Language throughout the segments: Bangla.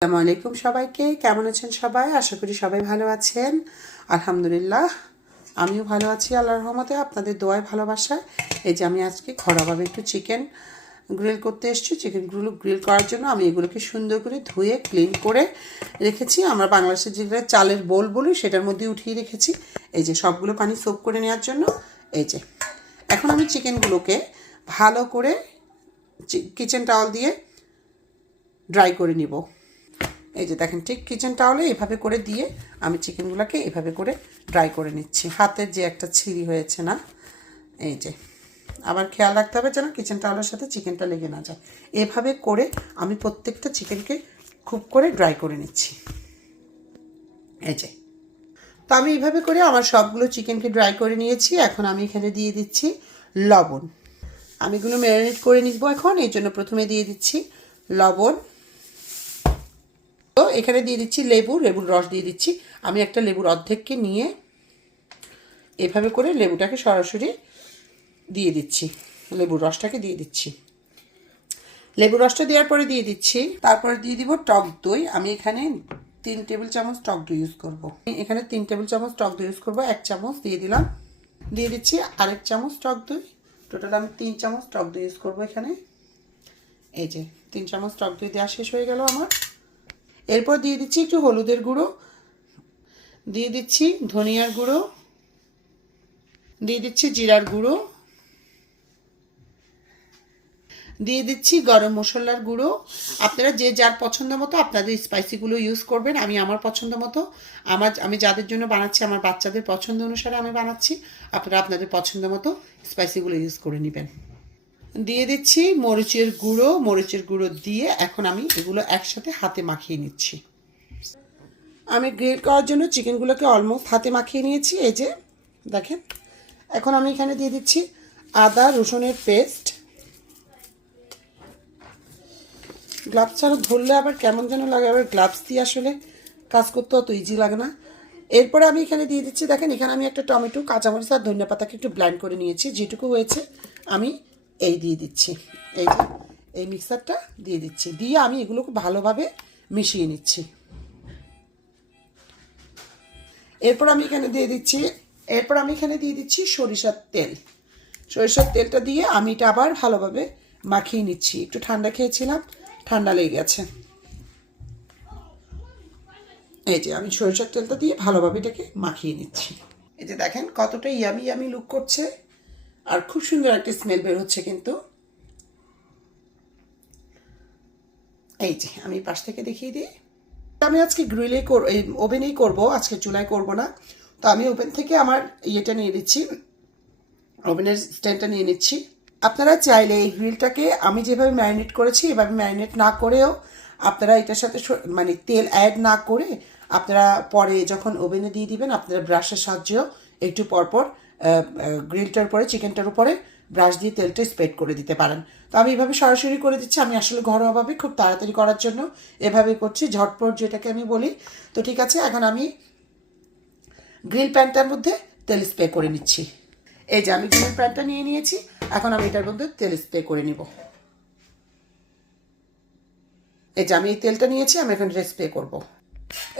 আসসালামু আলাইকুম সবাইকে। কেমন আছেন সবাই? আশা করি সবাই ভালো আছেন। আলহামদুলিল্লাহ আমিও ভালো আছি আল্লাহর রহমতে, আপনাদের দোয়ায় ভালোবাসায়। এই যে আমি আজকে ঘরোয়াভাবে একটু চিকেন গ্রিল করতে এসেছি। চিকেনগুলো গ্রিল করার জন্য আমি এগুলোকে সুন্দর করে ধুয়ে ক্লিন করে রেখেছি। আমরা বাংলাদেশের যেটা চালের বোল বলি সেটার মধ্যে উঠিয়ে রেখেছি। এই যে সবগুলো পানি সোপ করে নেওয়ার জন্য। এই যে এখন আমি চিকেনগুলোকে ভালো করে কিচেন টাওয়াল দিয়ে ড্রাই করে নিব। এই যে দেখেন, ঠিক কিচেন টাওয়ালে এভাবে করে দিয়ে আমি চিকেনগুলোকে এভাবে করে ড্রাই করে নিচ্ছি। হাতের যে একটা ছিঁড়ি হয়েছে না, এই যে আবার খেয়াল রাখতে হবে যেন কিচেন টাওয়ালের সাথে চিকেনটা লেগে না যায়। এভাবে করে আমি প্রত্যেকটা চিকেনকে খুব করে ড্রাই করে নিচ্ছি। এই যে তো আমি এইভাবে করে আমার সবগুলো চিকেনকে ড্রাই করে নিয়েছি। এখন আমি এখানে দিয়ে দিচ্ছি লবণ। আমি এগুলো ম্যারিনেট করে নিব এখন, এই জন্য প্রথমে দিয়ে দিচ্ছি লবণ। তো এখানে দিয়ে দিচ্ছি লেবুর রস দিয়ে দিচ্ছি। আমি একটা লেবুর অর্ধেককে নিয়ে এভাবে করে লেবুটাকে সরাসরি দিয়ে দিচ্ছি, লেবুর রসটাকে দিয়ে দিচ্ছি। লেবুর রসটা দেওয়ার পরে দিয়ে দিচ্ছি, তারপরে দিয়ে দিব টক দই। আমি এখানে 3 টেবিল চামচ টক দই ইউজ করব। এখানে 3 টেবিল চামচ টক দই ইউজ করব। 1 চামচ দিয়ে দিলাম। দিয়ে দিচ্ছি আরেক চামচ টক দই। টোটাল আমি 3 চামচ টক দই ইউজ করব এখানে। এই যে 3 চামচ টক দই দেওয়া শেষ হয়ে গেল আমার। এরপর দিয়ে দিচ্ছি একটু হলুদের গুঁড়ো, দিয়ে দিচ্ছি ধনিয়ার গুঁড়ো, দিয়ে দিচ্ছি জিরার গুঁড়ো, দিয়ে দিচ্ছি গরম মশলার গুঁড়ো। আপনারা যে যার পছন্দ মতো আপনাদের স্পাইসিগুলো ইউজ করবেন। আমি আমার পছন্দ মতো, আমি যাদের জন্য বানাচ্ছি আমার বাচ্চাদের পছন্দ অনুসারে আমি বানাচ্ছি। আপনারা আপনাদের পছন্দ মতো স্পাইসিগুলো ইউজ করে নেবেন। দিয়ে দিচ্ছি মরিচের গুঁড়ো দিয়ে এখন আমি এগুলো একসাথে হাতে মাখিয়ে নিচ্ছি। আমি গ্রিল করার জন্য চিকেনগুলোকে অলমোস্ট হাতে মাখিয়ে নিয়েছি। এই যে দেখেন, এখন আমি এখানে দিয়ে দিচ্ছি আদা রসুনের পেস্ট। গ্লাভস ছাড়া ধরলে আবার কেমন যেন লাগে, আবার গ্লাভস দিয়ে আসলে কাজ করতে অত ইজি লাগে না। এরপরে আমি এখানে দিয়ে দিচ্ছি, দেখেন এখানে আমি একটা টমেটো, কাঁচামরিচ আর ধনিয়া পাতাকে একটু ব্লেন্ড করে নিয়েছি। যেটুকু হয়েছে আমি এই দিয়ে দিচ্ছি। এই যে এই মিক্সারটা দিয়ে দিচ্ছি, দিয়ে আমি এগুলোকে ভালোভাবে মিশিয়ে নিচ্ছি। এরপর আমি এখানে দিয়ে দিচ্ছি সরিষার তেল। সরিষার তেলটা দিয়ে আমি এটা আবার ভালোভাবে মাখিয়ে নিচ্ছি। একটু ঠান্ডা খেয়েছিলাম, ঠান্ডা লেগে গেছে। এই যে আমি সরিষার তেলটা দিয়ে ভালোভাবে এটাকে মাখিয়ে নিচ্ছি। এই যে দেখেন কতটা ইয়ামি ইয়ামি লুক করছে, আর খুব সুন্দর একটা স্মেল বের হচ্ছে কিন্তু। এই যে আমি পাশ থেকে দেখিয়ে দিই। আমি আজকে ওভেনেই করব, আজকে চুলায় করব না। তো আমি ওভেন থেকে আমার ইয়েটা নিয়ে নিচ্ছি, ওভেনের স্ট্যান্ডটা নিয়ে নিচ্ছি। আপনারা চাইলে এই গ্রিলটাকে আমি যেভাবে ম্যারিনেট করেছি এভাবে ম্যারিনেট না করেও আপনারা এটার সাথে মানে তেল অ্যাড না করে আপনারা পরে যখন ওভেনে দিয়ে দিবেন আপনারা ব্রাশের সাহায্যেও একটু পরপর গ্রিলটার পরে চিকেনটার উপরে ব্রাশ দিয়ে তেলটা স্প্রেড করে দিতে পারেন। তো আমি এভাবে সরাসরি করে দিচ্ছি। আমি আসলে ঘরোয়াভাবে খুব তাড়াতাড়ি করার জন্য এভাবে করছি, ঝটপট যেটাকে আমি বলি। তো ঠিক আছে, এখন আমি গ্রিল প্যানটার মধ্যে তেল স্প্রে করে নিচ্ছি। এই যে আমি গ্রিল প্যানটা নিয়ে নিয়েছি, এখন আমি এটার মধ্যে তেল স্প্রে করে নিব। এই যে আমি এই তেলটা নিয়েছি, আমি এখন এটা স্প্রে করব।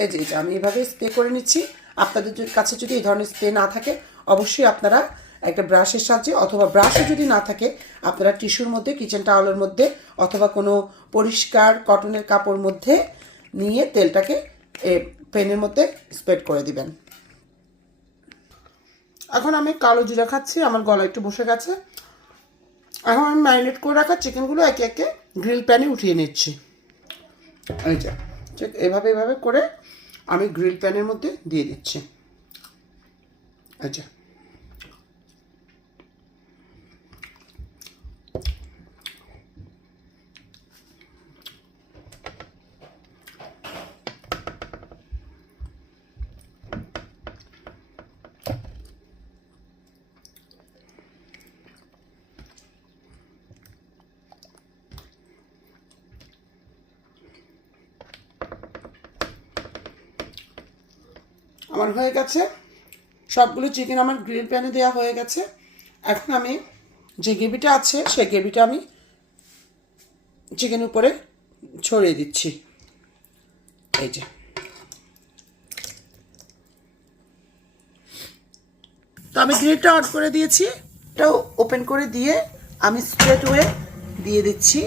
এই যে আমি এভাবে স্প্রে করে নিচ্ছি। আপনাদের কাছে যদি এই ধরনের স্প্রে না থাকে অবশ্যই আপনারা একটা ব্রাশের সাহায্যে, অথবা ব্রাশও যদি না থাকে আপনারা টিস্যুর মধ্যে, কিচেন টাওয়ালের মধ্যে অথবা কোনো পরিষ্কার কটনের কাপড় মধ্যে নিয়ে তেলটাকে প্যানের মধ্যে স্প্রেড করে দিবেন। এখন আমি কালো জিরা খাচ্ছি, আমার গলা একটু বসে গেছে। এখন আমি ম্যারিনেট করে রাখা চিকেনগুলো একে একে গ্রিল প্যানে উঠিয়ে নিচ্ছি। এই যে ঠিক এভাবে করে আমি গ্রিল প্যানের মধ্যে দিয়ে দিচ্ছি। আচ্ছা, আমার হয়ে গেছে সবগুলো চিকেন, আমার গ্রিল প্যানে দেওয়া হয়ে গেছে। এখন আমি যে গ্রেভিটা আছে সেই গ্রেভিটা আমি চিকেনের উপরে ছড়িয়ে দিচ্ছি। এই যে তো আমি গ্রিলটা অন করে দিয়েছি, এটাও ওপেন করে দিয়ে আমি স্ট্রেট ওয়ে দিয়ে দিচ্ছি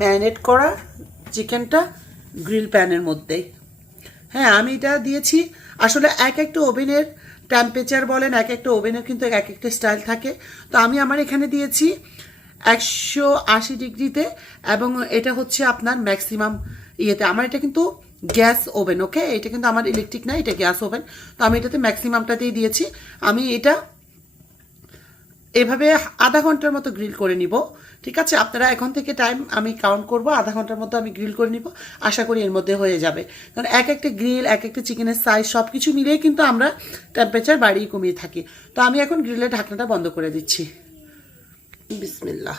ম্যারিনেট করা চিকেনটা গ্রিল প্যানের মধ্যেই। হ্যাঁ, আমি এটা দিয়েছি। আসলে এক একটা ওভেনের টেম্পারেচার বলেন, এক একটা ওভেনের কিন্তু এক একটা স্টাইল থাকে। তো আমি আমার এখানে দিয়েছি 180 ডিগ্রিতে, এবং এটা হচ্ছে আপনার ম্যাক্সিমাম ইয়েতে। আমার এটা কিন্তু গ্যাস ওভেন, ওকে, এটা কিন্তু আমার ইলেকট্রিক না, এটা গ্যাস ওভেন। তো আমি এটাতে ম্যাক্সিমামটাতেই দিয়েছি। আমি এটা এভাবে আধা ঘন্টার মতো গ্রিল করে নিব। ঠিক আছে, আপনারা এখন থেকে টাইম আমি কাউন্ট করব, আধা ঘন্টার মতো আমি গ্রিল করে নিব। আশা করি এর মধ্যে হয়ে যাবে, কারণ এক একটা গ্রিল, এক একটা চিকেনের সাইজ সব কিছু মিলিয়ে কিন্তু আমরা টেম্পারেচার বাড়িয়ে কমিয়ে থাকি। তো আমি এখন গ্রিলের ঢাকনাটা বন্ধ করে দিচ্ছি। বিসমিল্লাহ।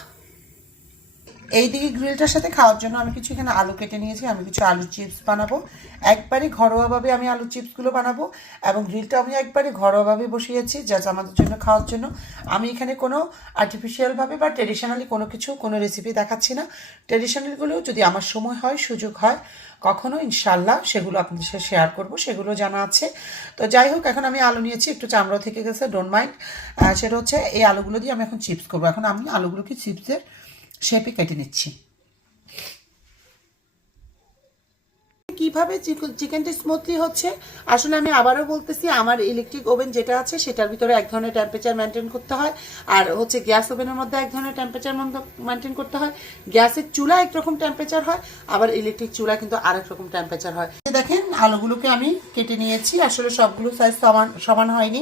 এইদিকে গ্রিলটার সাথে খাওয়ার জন্য আমি কিছু এখানে আলু কেটে নিয়েছি, আমি কিছু আলু চিপস বানাবো। একবারে ঘরোয়াভাবে আমি আলু চিপসগুলো বানাবো, এবং গ্রিলটা আমি একবারে ঘরোয়াভাবে বসিয়েছি জাস্ট আমাদের জন্য খাওয়ার জন্য। আমি এখানে কোনো আর্টিফিশিয়ালভাবে বা ট্রেডিশনালি কোনো রেসিপি দেখাচ্ছি না। ট্রেডিশনালগুলোও যদি আমার সময় হয়, সুযোগ হয় কখনো, ইনশাল্লাহ সেগুলো আপনাদের সাথে শেয়ার করব, সেগুলো জানা আছে। তো যাই হোক, এখন আমি আলু নিয়েছি, একটু চামড়া থেকে গেছে, ডোন্ট মাইন্ড। সেটা হচ্ছে এই আলুগুলো দিয়ে আমি এখন চিপস করবো। এখন আমি আলুগুলোকে চিপসের শেপে কেটে নিচ্ছি। কিভাবে চিকেনটা স্মুথলি হচ্ছে, আসলে আমি আবারও বলতেছি, আমার ইলেকট্রিক ওভেন যেটা আছে সেটার ভিতরে এক ধরনের টেম্পারেচার মেনটেন করতে হয়, আর হচ্ছে গ্যাস ওভেনের মধ্যে এক ধরনের টেম্পারেচার মেনটেন করতে হয়। গ্যাসের চুলা একরকম টেম্পারেচার হয়, আবার ইলেকট্রিক চুলা কিন্তু আরেক রকম টেম্পারেচার হয়। দেখেন আলুগুলোকে আমি কেটে নিয়েছি, আসলে সবগুলো সাইজ সমান হয়নি,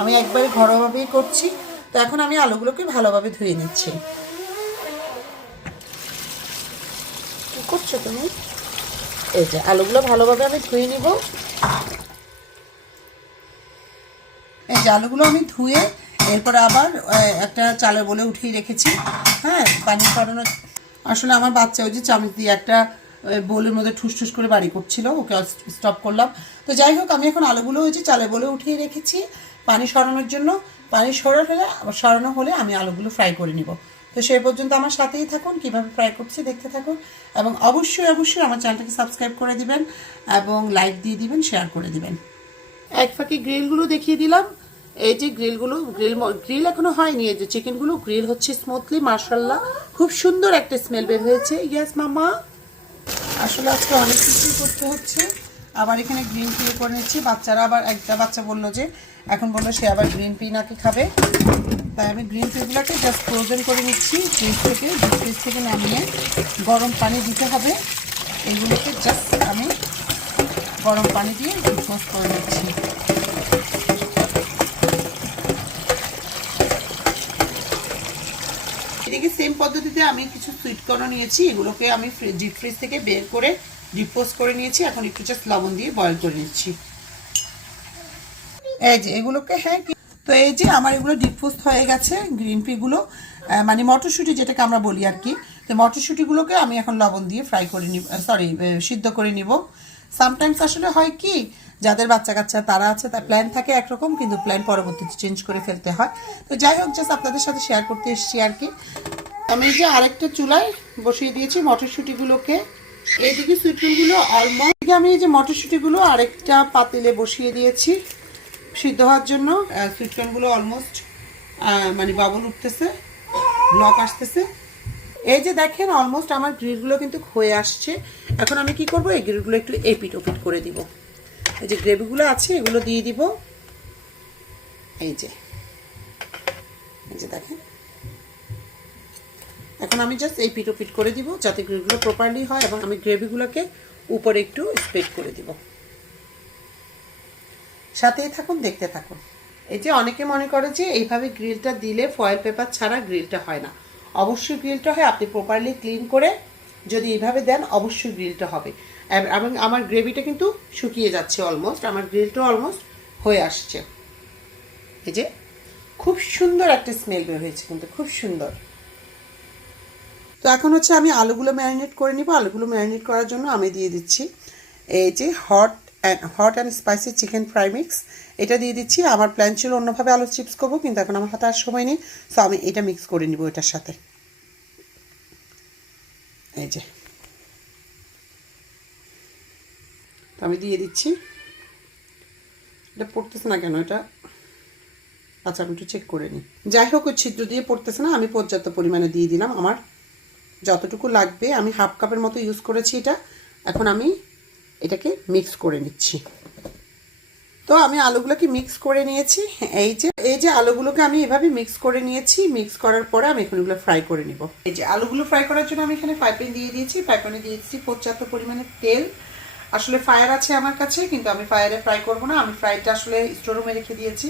আমি একবারে ঘরোয়াভাবেই করছি। তো এখন আমি আলুগুলোকে ভালোভাবে ধুয়ে নিচ্ছি। কি করছো তুমি? এই যে আলুগুলো ভালোভাবে আমি ধুয়ে নিব। এই যে আলুগুলো আমি ধুয়ে এরপর আবার একটা চালের বলে উঠিয়ে রেখেছি। হ্যাঁ, পানি পড়ানো। আসলে আমার বাচ্চা ওই যে চামচ দিয়ে একটা বোলের মধ্যে ঠুস করে বাড়ি করছিল, ওকে স্টপ করলাম। তো যাই হোক, আমি এখন আলুগুলো ওই যে চালের বলে উঠিয়ে রেখেছি পানি সরানোর জন্য। পানি সরানো হলে আমি আলুগুলো ফ্রাই করে নিব। তো সেই পর্যন্ত আমার সাথেই থাকুন, কীভাবে ফ্রাই করছি দেখতে থাকুন, এবং অবশ্যই আমার চ্যানেলটাকে সাবস্ক্রাইব করে দিবেন, এবং লাইক দিয়ে দিবেন, শেয়ার করে দিবেন। এক ফাঁকে গ্রিলগুলো দেখিয়ে দিলাম। এই যে গ্রিল এখনো হয়নি, এই যে চিকেনগুলো গ্রিল হচ্ছে স্মুথলি, মাশাআল্লাহ খুব সুন্দর একটা স্মেল বের হয়েছে। ইয়েস মামা, আসলে আজকে অনেক কিছুই করতে হচ্ছে। আবার এখানে গ্রিন পি করে নিচ্ছি। বাচ্চারা আবার একটা বাচ্চা বললো যে এখন বললো সে আবার গ্রিন পি নাকি খাবে, তাই আমি গ্রিন পিগুলোকে জাস্ট ফ্রোজেন করে নিচ্ছি। ফ্রিজ থেকে নামিয়ে গরম পানি দিতে হবে। এগুলোকে জাস্ট আমি গরম পানি দিয়ে ডিফ্রোস্ট করে নিচ্ছি। এদিকে সেম পদ্ধতিতে আমি কিছু সুইট কর্ন নিয়েছি, এগুলোকে আমি ডিপ ফ্রিজ থেকে বের করে ডিপোস্ট করে নিয়েছি। এখন একটু জাস্ট লবণ দিয়ে বয়েল করে নিচ্ছি। এই যে এগুলোকে, হ্যাঁ, তো এই যে আমার এগুলো ডিপোস্ট হয়ে গেছে গ্রিন পিগুলো, মানে মটরশুঁটি যেটাকে আমরা বলি আর কি। তো মটরশুঁটিগুলোকে আমি এখন লবণ দিয়ে ফ্রাই করে নিব, সিদ্ধ করে নিব। সামটাইমস আসলে হয় কি, যাদের বাচ্চা কাচ্চা তারা আছে, তার প্ল্যান থাকে একরকম, কিন্তু প্ল্যান পরবর্তীতে চেঞ্জ করে ফেলতে হয়। তো যাই হোক, জাস্ট আপনাদের সাথে শেয়ার করতে এসেছি আর কি। আমি যে আরেকটা চুলায় বসিয়ে দিয়েছি মটরশুঁটিগুলোকে। এইদিকে সুইটকর্নগুলো অলমোস্ট, আমি এই যে মটরশুঁটিগুলো আরেকটা পাতিলে বসিয়ে দিয়েছি সিদ্ধ হওয়ার জন্য। সুইটকর্নগুলো অলমোস্ট মানে বাবল উঠতেছে, ব্লক আসতেছে। এই যে দেখেন অলমোস্ট আমার গ্রিলগুলো কিন্তু হয়ে আসছে। এখন আমি কি করব, এই গ্রিলগুলো একটু এপিট ওপিট করে দিব। এই যে গ্রেভিগুলো আছে এগুলো দিয়ে দিব। এই যে দেখেন, এখন আমি জাস্ট এই পিট ওপিট করে দিব যাতে গ্রিলগুলো প্রপারলি হয়, এবং আমি গ্রেভিগুলোকে উপরে একটু স্প্রেড করে দিব। সাথেই থাকুন, দেখতে থাকুন। এই যে অনেকে মনে করে যে এইভাবে গ্রিলটা দিলে ফয়েল পেপার ছাড়া গ্রিলটা হয় না। অবশ্যই গ্রিলটা হয়, আপনি প্রপারলি ক্লিন করে যদি এইভাবে দেন অবশ্যই গ্রিলটা হবে। এবং আমার গ্রেভিটা কিন্তু শুকিয়ে যাচ্ছে অলমোস্ট, আমার গ্রিলটা অলমোস্ট হয়ে আসছে। এই যে খুব সুন্দর একটা স্মেল বের হয়েছে, কিন্তু খুব সুন্দর। তো এখন হচ্ছে আমি আলুগুলো ম্যারিনেট করে নিব। আলুগুলো ম্যারিনেট করার জন্য আমি দিয়ে দিচ্ছি এই যে hot and spicy chicken fry mix, এটা দিয়ে দিচ্ছি। আমার প্ল্যান ছিল অন্যভাবে আলু চিপস করবো, কিন্তু এখন আমার হাতে আর সময় নেই, সো আমি এটা মিক্স করে নিব এটার সাথে। এই যে, তো আমি দিয়ে দিচ্ছি। এটা পড়তেছে না কেন এটা? আচ্ছা আমি একটু চেক করে নিই। যাই হোক, ওই ছিদ্র দিয়ে পড়তেছে না, আমি পর্যাপ্ত পরিমাণে দিয়ে দিলাম। আমার যতটুকু লাগবে, আমি হাফ কাপের মতো ইউজ করেছি এটা। এখন আমি এটাকে মিক্স করে নিচ্ছি। তো আমি আলুগুলোকে মিক্স করে নিয়েছি। এই যে আলুগুলোকে আমি এভাবে মিক্স করে নিয়েছি। মিক্স করার পরে আমি এখন এগুলো ফ্রাই করে নিব। এই যে আলুগুলো ফ্রাই করার জন্য আমি এখানে ফ্রাই প্যান দিয়ে দিয়েছি। ফ্রাই প্যানে দিয়ে দিচ্ছি পর্যাপ্ত পরিমাণে তেল। আসলে ফায়ার আছে আমার কাছে, কিন্তু আমি ফায়ারে ফ্রাই করব না। আমি ফ্রাইটা আসলে স্টোর রুমে রেখে দিয়েছি,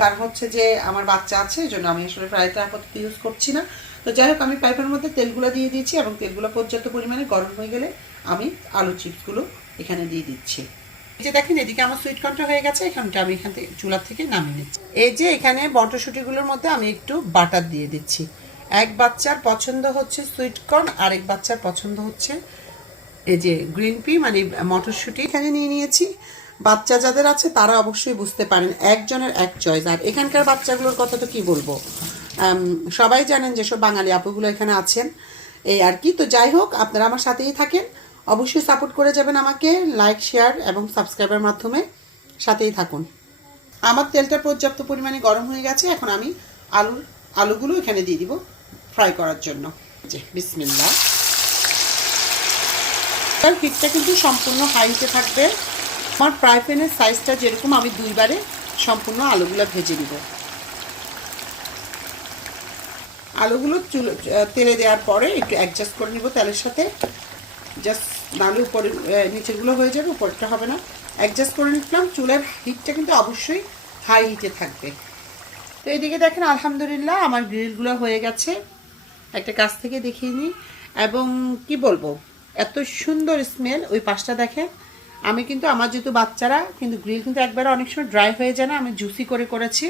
কারণ হচ্ছে যে আমার বাচ্চা আছে, এই জন্য আমি আসলে ফ্রাইটা আপাতত ইউজ করছি না। তো যাই হোক, আমি ফ্রাই প্যানের মধ্যে তেলগুলো দিয়ে দিয়েছি এবং তেলগুলো পর্যাপ্ত পরিমাণে গরম হয়ে গেলে আমি আলু চিপসগুলো এখানে দিয়ে দিচ্ছি। এই যে দেখেন, এদিকে আমার সুইট কর্নটা হয়ে গেছে। এখানটা আমি এখান থেকে চুলা থেকে নামিয়ে নিচ্ছি। এই যে এখানে মটরশুঁটিগুলোর মধ্যে আমি একটু বাটার দিয়ে দিচ্ছি। এক বাচ্চার পছন্দ হচ্ছে সুইট কর্ন, আরেক বাচ্চার পছন্দ হচ্ছে এই যে গ্রিন পি মানে মটরশুঁটি। এখানে নিয়ে নিয়েছি। বাচ্চা যাদের আছে তারা অবশ্যই বুঝতে পারেন, একজনের এক চয়েস। আর এখানকার বাচ্চাগুলোর কথা তো কি বলবো, সবাই জানেন যেসব বাঙালি আপুগুলো এখানে আছেন, এই আর কি। তো যাই হোক, আপনারা আমার সাথেই থাকেন, অবশ্যই সাপোর্ট করে যাবেন আমাকে, লাইক শেয়ার এবং সাবস্ক্রাইবের মাধ্যমে সাথেই থাকুন। আমার তেলটা পর্যাপ্ত পরিমাণে গরম হয়ে গেছে। এখন আমি আলুগুলো এখানে দিয়ে দিব ফ্রাই করার জন্য। যে বিসমিল্লাহ। তার হিটটা কিন্তু সম্পূর্ণ হাইতে থাকবে। আমার ফ্রাই প্যানের সাইজটা যেরকম, আমি দুইবারে সম্পূর্ণ আলুগুলো ভেজে নিব। আলুগুলো তেলে দেওয়ার পরে একটু অ্যাডজাস্ট করে নিব তেলের সাথে, জাস্ট নাহলে উপরে নিচেরগুলো হয়ে যাবে, উপরটা হবে না। অ্যাডজাস্ট করে নিলাম। চুলার হিটটা কিন্তু অবশ্যই হাই হিটে থাকবে। তো এইদিকে দেখেন, আলহামদুলিল্লাহ আমার গ্রিলগুলো হয়ে গেছে। একটা কাছ থেকে দেখিয়ে নিই, এবং কি বলবো, এত সুন্দর স্মেল। ওই পাশটা দেখেন, আমি কিন্তু আমার যেহেতু বাচ্চারা, কিন্তু গ্রিল কিন্তু একবারে অনেক সময় ড্রাই হয়ে যায় না, আমি জুসি করে করেছি,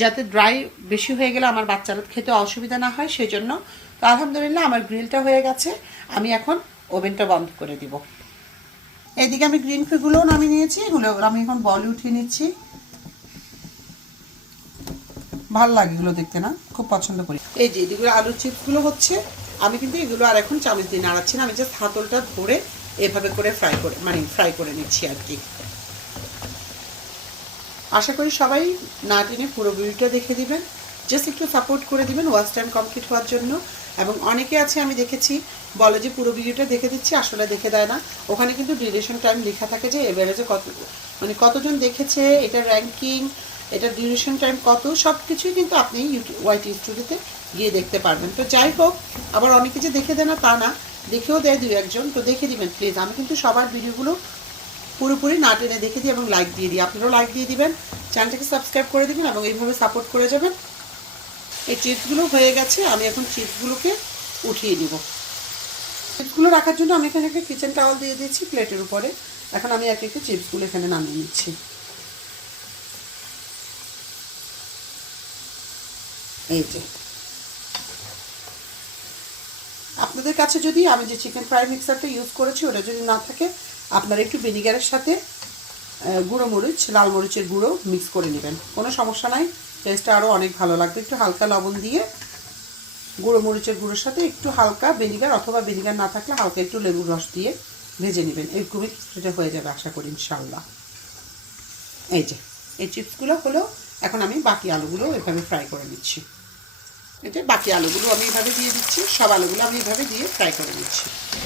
যাতে ড্রাই বেশি হয়ে গেলে আমার বাচ্চারা খেতে অসুবিধা না হয়, সেই জন্য। তো আলহামদুলিল্লাহ আমার গ্রিলটা হয়ে গেছে। আমি এখন ওভেনটা বন্ধ করে দিব। এইদিকে আমি গ্রিন ফিগুলোও নামিয়ে নিয়েছি। এগুলো আমি এখন বলে উঠিয়ে নিচ্ছি। ভালো লাগে এগুলো দেখতে, না? খুব পছন্দ করি। এই যে এদিকে আলুর চিপসগুলো হচ্ছে, আমি কিন্তু এগুলো আর এখন চামচ দিয়ে নাড়াচ্ছি না, আমি জাস্ট হাতলটা ধরে এভাবে করে ফ্রাই করে নিচ্ছি আর কি। আশা করি সবাই না টেনে পুরো ভিডিওটা দেখে দিবেন, জাস্ট একটু সাপোর্ট করে দিবেন ওয়াচ টাইম কমপ্লিট হওয়ার জন্য। এবং অনেকে আছে আমি দেখেছি বলে যে পুরো ভিডিওটা দেখে দিচ্ছি, আসলে দেখে দেয় না। ওখানে কিন্তু ডিউরেশন টাইম লেখা থাকে যে এভারেজে কতজন দেখেছে, এটা র্যাঙ্কিং, এটা ডিউরেশন টাইম কত, সব কিছুই কিন্তু আপনি ওয়াইটি স্টুডিওতে গিয়ে দেখতে পারবেন। তো যাই হোক, আবার অনেকে যে দেখে দেয় না তা না, দেখেও দেয় দুই একজন। তো দেখে দিবেন প্লিজ। আমি কিন্তু সবার ভিডিওগুলো পুরোপুরি না টেনে দেখে দিই এবং লাইক দিয়ে দিই। আপনারাও লাইক দিয়ে দিবেন, চ্যানেলটাকে সাবস্ক্রাইব করে দিবেন এবং এইভাবে সাপোর্ট করে যাবেন। এই চিপসগুলো হয়ে গেছে, আমি এখন চিপসগুলোকে উঠিয়ে দিব। চিপসগুলো রাখার জন্য আমি এখানে একটা কিচেন টাওয়াল দিয়ে দিয়েছি প্লেটের উপরে। এখন আমি এক একে চিপসগুলো এখানে নামিয়ে নিচ্ছি। এই যে আপনাদের কাছে যদি আমি যে চিকেন ফ্রাই মিক্সারটা ইউজ করেছি ওটা যদি না থাকে, আপনারা একটু ভিনিগারের সাথে গুঁড়ো মরিচ, লাল মরিচের গুঁড়ো মিক্স করে নেবেন, কোনো সমস্যা নাই, টেস্টটা আরও অনেক ভালো লাগবে। একটু হালকা লবণ দিয়ে গুঁড়ো মরিচের গুঁড়োর সাথে একটু হালকা ভিনিগার, অথবা ভিনিগার না থাকলে হালকা একটু লেবুর রস দিয়ে ভেজে নেবেন। এরকমই সেটা হয়ে যাবে আশা করি ইনশাআল্লাহ। এই যে এই চিপসগুলো হলো। এখন আমি বাকি আলুগুলো এভাবে ফ্রাই করে নিচ্ছি। এই যে বাকি আলুগুলো আমি এভাবে দিয়ে দিচ্ছি, সব আলুগুলো আমি এভাবে দিয়ে ফ্রাই করে নিচ্ছি।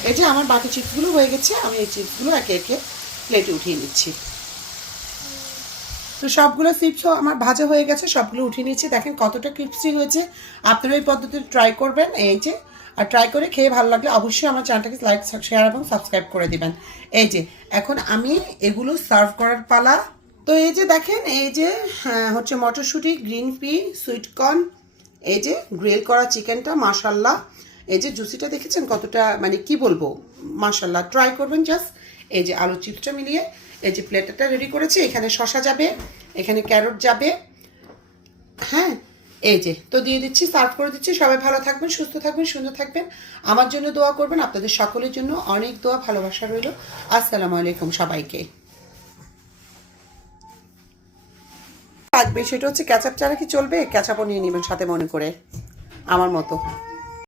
এই যে আমার বাকি চিপসগুলো হয়ে গেছে, আমি এই চিপসগুলো একে একে প্লেটে উঠিয়ে নিচ্ছি। তো সবগুলো চিপসও আমার ভাজা হয়ে গেছে, সবগুলো উঠিয়ে নিচ্ছি। দেখেন কতটা ক্রিস্পি হয়েছে। আপনারা এই পদ্ধতিতে ট্রাই করবেন। এই যে, আর ট্রাই করে খেয়ে ভালো লাগলে অবশ্যই আমার চ্যানেলটাকে লাইক, শেয়ার এবং সাবস্ক্রাইব করে দিবেন। এই যে এখন আমি এগুলো সার্ভ করার পালা। তো এই যে দেখেন, এই যে হচ্ছে মটরশুঁটি, গ্রিন পি, সুইট কর্ন, এই যে গ্রিল করা চিকেনটা, মাশাল্লাহ। এই যে জুসিটা দেখেছেন কতটা, মানে কি বলবো, মাশাল্লাহ। ট্রাই করবেন জাস্ট। এই যে আলু চিপসটা মিলিয়ে এই যে প্লেটটা রেডি করেছি। এখানে শসা যাবে, এখানে ক্যারট যাবে, হ্যাঁ। এই যে তো দিয়ে দিচ্ছি, সার্ভ করে দিচ্ছি। সবাই ভালো থাকবেন, সুস্থ থাকবেন, সুন্দর থাকবেন। আমার জন্য দোয়া করবেন, আপনাদের সকলের জন্য অনেক দোয়া, ভালোবাসা রইল। আসসালামু আলাইকুম সবাইকে। থাকবে সেটা হচ্ছে ক্যাচাপ ছাড়া কি চলবে? ক্যাচাপও নিয়ে নেবেন সাথে মনে করে, আমার মতো।